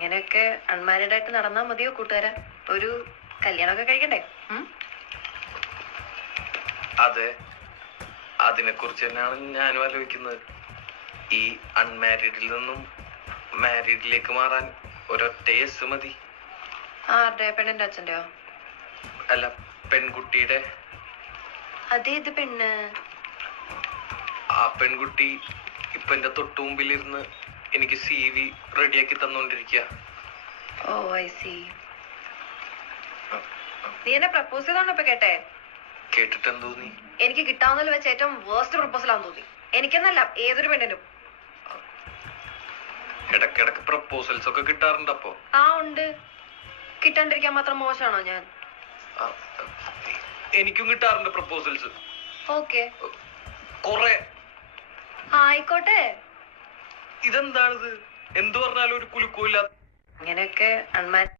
ഇങ്ങനെയൊക്കെ അൺമാരീഡ് ആയിട്ട് നടന്നാ മതിയോ കൂട്ടുകാരാ? ഒരു കല്യാണമൊക്കെ കഴിക്കണ്ടേ? അതെ, അതിനെ കുറിച്ച് തന്നെയാണ് ഞാനും ആലോചിക്കുന്നത്. ഈ അൺമാരീഡിൽ നിന്നും മാരീഡിലേക്ക് മാറാൻ ഒരൊറ്റ യെസ് മതി. ആരുടെ? പെണ്ണിന്റെ അച്ഛന്റെയോ? അല്ല, പെൺകുട്ടിയുടെ. അതേത് പെണ്ണ്? ആ പെൺകുട്ടി ഇപ്പൊ എന്റെ തൊട്ടു മുമ്പിലിരുന്ന് എനിക്ക് CV റെഡിയാക്കി തന്നോണ്ടിരിക്കുക. ഓ ഐ സി. നീ എന്നെ പ്രപ്പോസ് ചെയ്തോണ്ട് ഇപ്പൊ കേട്ടെ? കേട്ടിട്ട് എന്ത് തോന്നി? എനിക്ക് കിട്ടാവുന്നതിൽ വെച്ച് ഏറ്റവും വേർസ്റ്റ് പ്രപ്പോസൽ ആണെന്ന് തോന്നി. എനിക്കെന്നല്ല, ഏതൊരു പെണ്ണിനും. ഇടക്കിടക്ക് പ്രപ്പോസൽസ് ഒക്കെ കിട്ടാറുണ്ട്. അപ്പൊ ഉണ്ട്. കിട്ടാണ്ടിരിക്കാൻ മാത്രം മോശമാണോ ഞാൻ? എനിക്കും കിട്ടാറുണ്ട് പ്രപ്പോസൽസ്. ഓക്കെ, കൊറേ. ആയിക്കോട്ടെ. ഇതെന്താണിത്? എന്തു പറഞ്ഞാലും ഒരു കുലുക്കൂല്ല. അങ്ങനെയൊക്കെ അൺമാരീഡ്